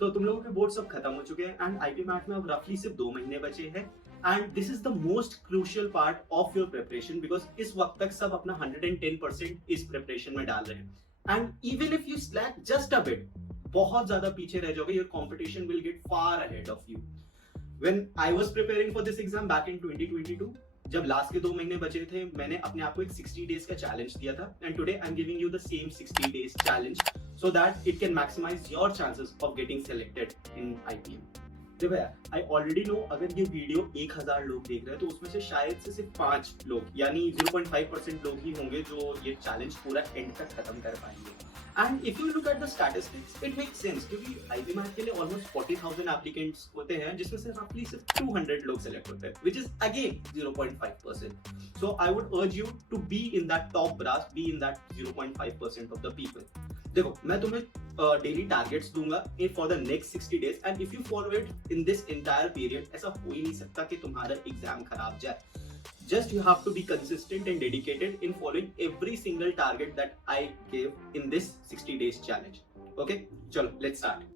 तो तुम लोगों के बोर्ड सब खत्म हो चुके हैं एंड आईपी मैट में अब रफली सिर्फ 2 महीने बचे हैं and this is the most crucial part of your preparation because इस वक्त तक सब अपना 110% इस प्रिपरेशन में डाल रहे हैं and even if you slack just a bit बहुत ज्यादा पीछे रह जाओगे. Your competition will get far ahead of you. When I was preparing for this exam back in 2022, जब लास्ट के 2 महीने बचे थे, मैंने अपने आप को एक 60 डेज का चैलेंज दिया था and today I am giving you the same 60 days challenge so that it can maximize your chances of getting selected in IPM. देखो यार, I already know अगर ये वीडियो 1000 लोग देख रहे हैं तो उसमें से शायद से सिर्फ 5 लोग यानी 0.5% लोग ही होंगे जो ये चैलेंज पूरा एंड तक खत्म कर पाएंगे. And if you look at the statistics it makes sense क्योंकि आईपी मैट के लिए ऑलमोस्ट 40,000 एप्लीकेंट्स होते हैं जिसमें से रफली सिर्फ 200 लोग सेलेक्ट होते हैं which is again 0.5%. So I would urge you to be in that top brass, be in that 0.5% of the people. देखो मैं तुम्हें डेली टारगेट्स दूंगा for the next 60 days and if you follow it in this entire period, ऐसा हो ही नहीं सकता कि तुम्हारा एग्जाम खराब जाए. Just you have to be consistent and dedicated in following every single target that I gave in this 60 days challenge. Okay? चलो, let's start.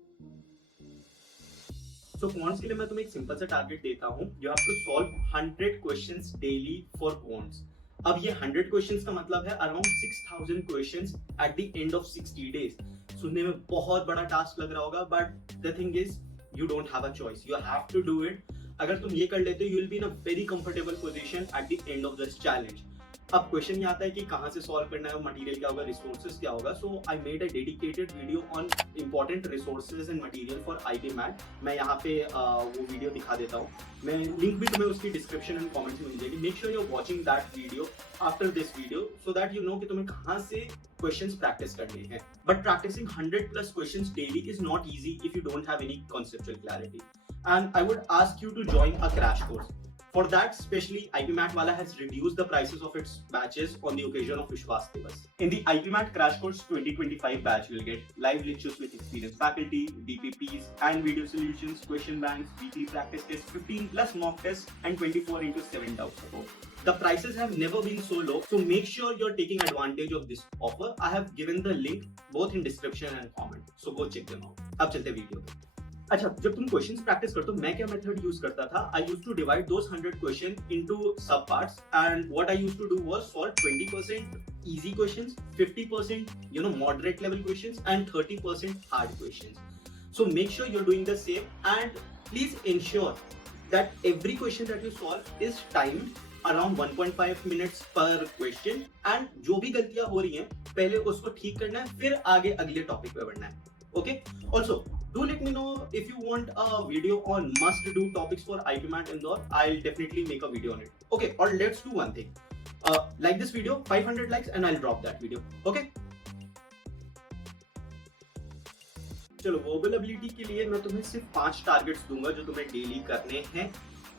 So quants के लिए मैं तुम्हें एक सिंपल सा टारगेट देता हूँ. You have to solve 100 questions daily for quants. अब ये 100 क्वेश्चंस का मतलब है around 6000 questions at the end of 60 days. सुनने में बहुत बड़ा टास्क लग रहा होगा but the thing is you don't have a choice, you have to do it. अगर तुम ये कर लेते हो you will be in a very comfortable position at the end of this challenge. अब क्वेश्चन ये आता है कि कहाँ से सॉल्व करना है, मटेरियल क्या होगा, रिसोर्सेज क्या होगा. So I made a dedicated video on important resources and material for IP MAT. मैं यहाँ पे वो वीडियो दिखा देता हूँ. मैं लिंक भी तुम्हें उसकी डिस्क्रिप्शन एंड कमेंट्स में मिल जाएगी. Make sure you are watching that video after this video so that you know कि तुम्हें कहाँ से क्वेश्चंस प्रैक्टिस करने हैं. But practising 100+ questions daily is not easy if you don't have any conceptual clarity. And I would ask you to join a crash course. For that, specially, IPMAT Wala has reduced the prices of its batches on the occasion of Vishwas Divas. In the IPMAT Crash Course 2025 batch, you'll get live lectures with experienced faculty, DPPs, and video solutions, question banks, weekly practice tests, 15+ mock tests, and 24/7 doubt support. The prices have never been so low, so make sure you're taking advantage of this offer. I have given the link both in description and comment, so go check them out. अब चलते video पे. अच्छा, जब तुम questions practice करते हो मैं क्या मेथड यूज करता था. I used to divide those 100 question into sub parts and what I used to do was solve 20% easy questions, 50% you know moderate level questions and 30% hard questions. So make sure you are doing the same and please ensure that every question that you solve is timed around 1.5 minutes per question and जो भी गलतियां हो रही हैं पहले उसको ठीक करना है फिर आगे अगले टॉपिक पे बढ़ना है. Okay. Also, do let me know if you want a video on must-do topics for IPMAT Indore. I'll definitely make a video on it. Okay. Or let's do one thing. Like this video, 500 likes, and I'll drop that video. Okay. चलो, verbal ability के लिए मैं तुम्हें सिर्फ 5 targets दूंगा जो तुम्हें daily करने हैं.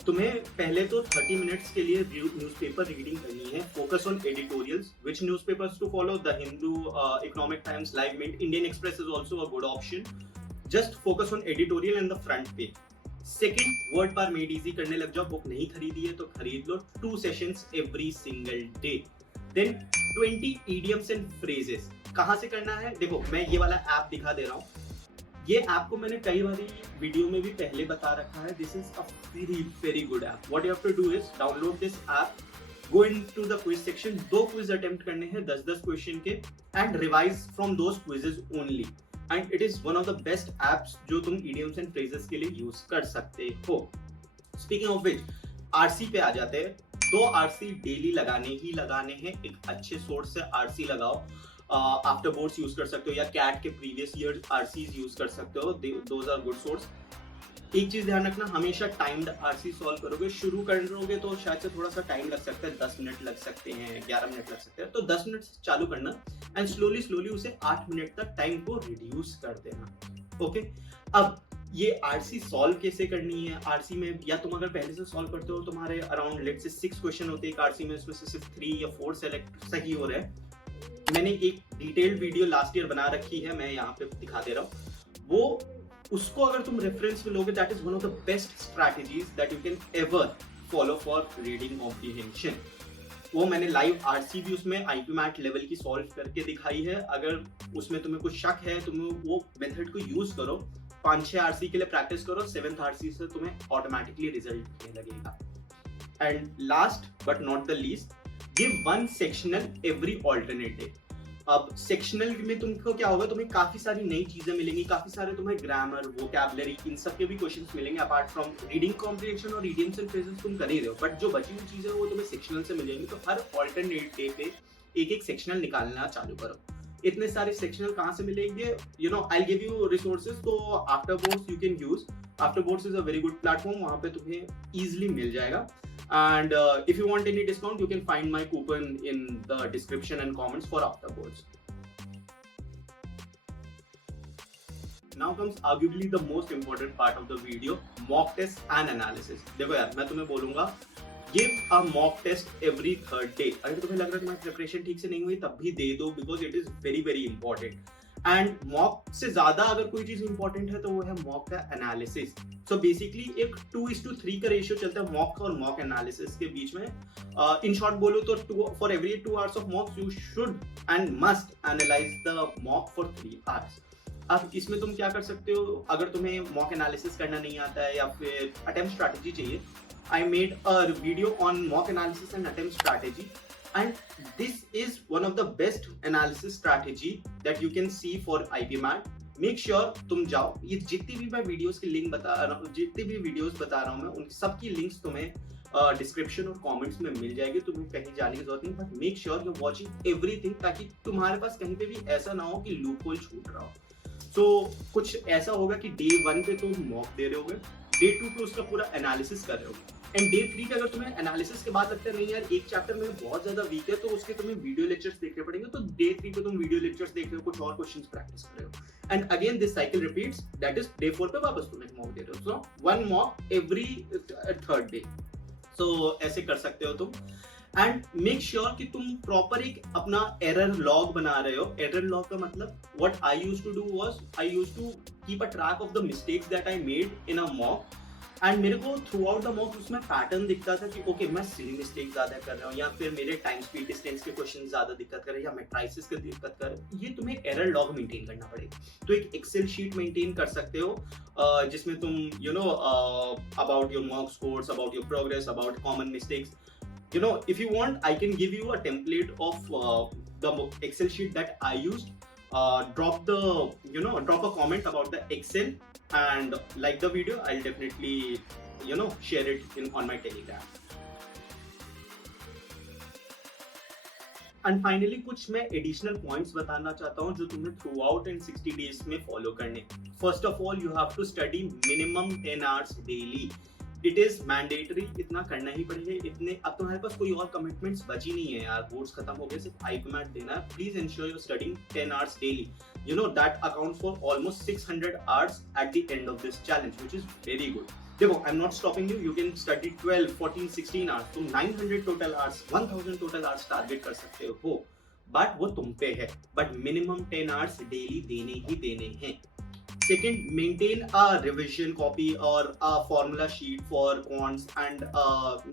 तुम्हें पहले तो 30 मिनट्स के लिए न्यूज़पेपर रीडिंग करनी है. Focus on editorials. Which newspapers to follow? The Hindu, Economic Times, Live Mint, Indian Express is also a good option. Just focus on editorial and the front page. Second, Word Power Made Easy करने लग जाओ. Book नहीं खरीदी है तो खरीद लो. 2 sessions every single day. Then 20 idioms and phrases. कहाँ से करना है? देखो मैं ये वाला ऐप दिखा दे रहा हूँ. ये ऐप को मैंने कई बार वीडियो में भी पहले बता रखा है. This is a very good app. What you have to do is download this app, go into the quiz section. 2 quiz attempt करने हैं 10-10 क्वेश्चन के and revise from those quizzes only. And it is one of the best apps जो तुम idioms and phrases के लिए use कर सकते हो. स्पीकिंग ऑफ विच, आरसी पे आ जाते हैं. 2 आरसी डेली लगाने ही लगाने हैं. एक अच्छे सोर्स से आरसी लगाओ. आफ्टर बोर्ड्स यूज कर सकते हो या कैट के प्रीवियस ईयर आरसीज यूज कर सकते हो. Those are good source. एक चीज ध्यान रखना, हमेशा टाइम्ड आरसी सॉल्व करोगे. शुरू करोगे तो शायद से थोड़ा सा टाइम लग सकता है, 10 मिनट लग सकते हैं, 11 मिनट लग सकते हैं. तो 10 मिनट से चालू करना एंड स्लोली उसे 8 मिनट तक टाइम को रिड्यूस कर देना. ओके. अब ये आरसी सॉल्व कैसे करनी है? आरसी में या तुम अगर पहले से सॉल्व करते हो, तुम्हारे अराउंड लेट से 6 क्वेश्चन होते हैं एक आरसी में, उसमें से सिर्फ 3 या 4 सेलेक्ट सही हो रहे हैं. मैंने एक डिटेल्ड वीडियो लास्ट ईयर बना रखी है, मैं यहाँ पे दिखा दे रहा हूँ. वो उसको अगर तुम रेफरेंस में लोगे, that is one of the best strategies that you can ever follow for reading comprehension. वो मैंने लाइव आरसी भी उसमें IPMAT लेवल की सॉल्व करके दिखाई है. अगर उसमें तुम्हें कुछ शक है, तुम वो मेथड को यूज करो. 5-6 आरसी के लिए प्रैक्टिस करो, 7th आरसी से तुम्हें ऑटोमेटिकली रिजल्ट मिलने लगेगा। And last but not the least, give one sectional every alternate day. अब सेक्शनल में तुमको क्या होगा, तुम्हें काफी सारी नई चीजें मिलेंगी, काफी सारे तुम्हें ग्रामर, वोकैबुलरी, इन सब के भी क्वेश्चंस मिलेंगे। अपार्ट फ्रॉम रीडिंग कॉम्प्रिहेंशन और इडियम्स एंड फ्रेजेस तुम कर ही रहे हो, बट जो बची हुई चीजें वो तुम्हें सेक्शनल से मिल जाएंगी। तो हर ऑल्टरनेट डे पे एक एक सेक्शनल निकालना चालू करो। इतने सारे सेक्शनल कहाँ से मिलेंगे, you know I give you resources. तो Afterboards you can use, Afterboards is a very good platform, वहां पे तुम्हें इजिली मिल जाएगा। And if you want any discount, you can find my coupon in the description and comments for afterboards. Now comes arguably the most important part of the video, mock test and analysis. देखो यार, मैं तुम्हें बोलूंगा give a mock test every third day. अगर तुम्हें लग रहा है तुम्हारी प्रिपरेशन ठीक से नहीं हुई, तब भी दे दो, because it is very very important. And mock से ज्यादा अगर कोई चीज इंपॉर्टेंट है तो वो है मॉक का एनालिसिस। सो बेसिकली एक 2:3 का रेशियो चलता है मॉक और मॉक एनालिसिस के बीच में। इन शॉर्ट बोलो तो for every 2 hours of मॉक्स you should and must analyse the mock for 3 hours. अब इसमें तुम क्या कर सकते हो, अगर तुम्हें मॉक एनालिसिस करना नहीं आता है या फिर अटेम्प्ट स्ट्रैटेजी चाहिए, आई made a video on mock analysis and attempt strategy, and this is one of the best analysis strategy that you can see for IPMAT. Make sure तुम जाओ, ये जितनी भी मैं वीडियोस की लिंक बता रहा हूँ, जितनी भी वीडियोस बता रहा हूँ मैं, उन सबकी लिंक्स तुम्हें डिस्क्रिप्शन और कमेंट्स में मिल जाएगी। तुम्हें कहीं जाने की जरूरत नहीं, but make sure you watching everything, ताकि तुम्हारे पास कहीं पे भी ऐसा ना हो कि लूप होल छूट रहा हो। तो कुछ ऐसा होगा कि डे 1 पे तुम मॉक दे रहे होगे, डे 2 पे उसका पूरा एनालिसिस कर रहे होगे, एंड डे 3 पे अगर तुम्हें एनालिसिस के बाद लगता है नहीं यार एक चैप्टर में बहुत ज्यादा वीक है, तो उसके तुम्हें वीडियो लेक्चर्स देखने पड़ेंगे, तो डे 3 पे तुम वीडियो लेक्चर्स देख रहे हो, कुछ और क्वेश्चंस प्रैक्टिस कर रहे हो, and again this cycle repeats, that is day 4 पे वापस तुम एक मॉक दे रहे हो। So one mock every third day. So ऐसे कर सकते हो तुम, एंड मेक श्योर कि तुम प्रॉपर एक अपना एरर लॉग बना रहे हो। एरर लॉग का मतलब what I used to do was I used to keep a track of the mistakes that I made in a mock, and मेरे को थ्रू आउट द मॉक उसमें पैटर्न दिखता था कि ओके मैं सिली मिस्टेक ज्यादा कर रहा हूँ, या फिर मेरे टाइम स्पीड डिस्टेंस के क्वेश्चन ज्यादा दिक्कत कर रहे हैं, या मैट्रिसेस की दिक्कत कर रहे हैं। ये तुम्हें एरर लॉग मेंटेन करना पड़ेगा। तो एक एक्सेल शीट मेंटेन कर सकते हो जिसमें तुम you know about your mock scores, about your progress, about common mistakes, you know, if you want I can give you a template of the Excel sheet that I used. Drop a comment about the Excel and like the video. I'll definitely share it on my Telegram. And finally कुछ मैं additional points बताना चाहता हूँ जो तुम्हें throughout in 60 days में follow करने। First of all you have to study minimum 10 hours daily. It is mandatory, इतना करना ही पड़ेगा। इतने अब तुम्हारे पास कोई और कमिटमेंट्स बची नहीं है यार, बोर्ड्स खत्म हो गए, सिर्फ IPMAT देना है। Please ensure you studying 10 hours daily. You know that accounts for almost 600 hours at the end of this challenge, which is very good. देखो, I'm not stopping you. You can study 12, 14, 16 hours. तुम 900 total hours, 1000 total hours target कर सकते हो, but वो तुम पे है। But minimum 10 hours daily देने ही देने हैं। Second, maintain a revision copy or a formula sheet for quants and a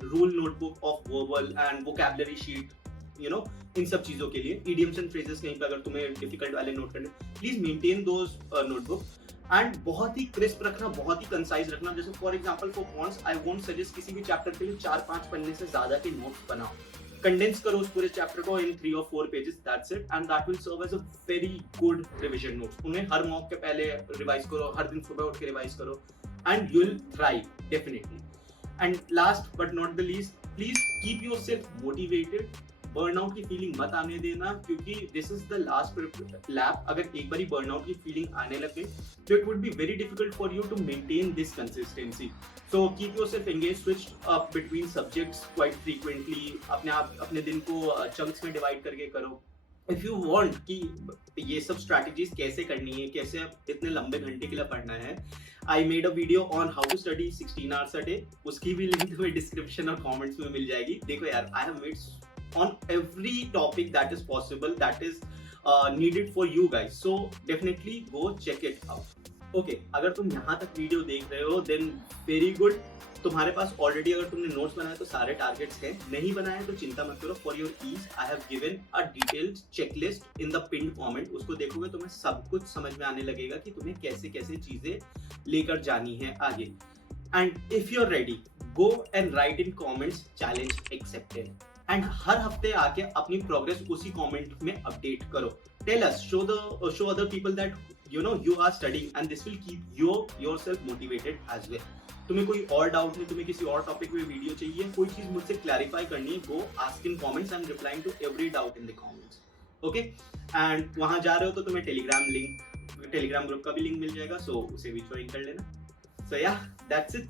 rule notebook of verbal and vocabulary sheet. You know, इन सब चीजों के लिए idioms and phrases कहीं पे अगर तुम्हें difficult वाले नोट करने, please maintain those notebook. And बहुत ही क्रिस्प रखना, बहुत ही कंसाइज रखना। जैसे for example for quants I won't suggest किसी भी चैप्टर के लिए 4-5 पन्ने से ज्यादा के नोट्स बनाओ। कंडेंस करो उस पूरे चैप्टर को in 3 or 4 pages, that's it, and that will serve as a very good revision notes. उन्हें हर मॉक के पहले रिवाइज करो, हर दिन सुबह उठ के रिवाइज करो, and you will thrive definitely. And last but not the least, please keep yourself motivated. Burnout की फीलिंग मत आने देना, क्योंकि this is the last lap. अगर एक बार बर्नआउट की फीलिंग आने लगे तो it would be very difficult for you to maintain this consistency. So keep yourself engage, switch up between subjects quite frequently. अपने दिन को चंक्स में डिवाइड करके करो। इफ यू वांट कि ये सब स्ट्रैटेजीज कैसे करनी है, कैसे इतने लंबे घंटे के लिए पढ़ना है, I made a video on how to study 16 hours a day. उसकी भी लिंक तुम्हें डिस्क्रिप्शन और कमेंट्स में मिल जाएगी। देखो यार, I have made on every topic that is possible, that is needed for you guys, so definitely go check it out. Okay, अगर तुम यहाँ तक वीडियो देख रहे हो then very good। तुम्हारे पास ऑलरेडी अगर तुमने नोट्स बनाए तो सारे टारगेट्स हैं, नहीं बनाए तो चिंता मत करो। For your ease I have given a detailed checklist in the pin comment. उसको देखोगे तुम्हें सब कुछ समझ में आने लगेगा कि तुम्हें कैसे कैसे चीजें लेकर जानी है आगे। And if you are ready, go and write in comments challenge accepted. And हर हफ्ते आके अपनी प्रोग्रेस उसी कमेंट में अपडेट करो। Tell us, show other people that you are studying, and this will keep yourself motivated as well. तुम्हें कोई और डाउट है, तुम्हें किसी और टॉपिक में वीडियो चाहिए, कोई चीज मुझसे क्लैरिफाई करनी है, go ask in comments, I am replying to every doubt in the comments. Okay, and वहां जा रहे हो तो तुम्हें टेलीग्राम ग्रुप का भी लिंक मिल जाएगा, सो उसे भी ज्वाइन कर लेना। सो या that's it,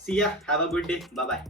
see ya, have a good day, bye bye.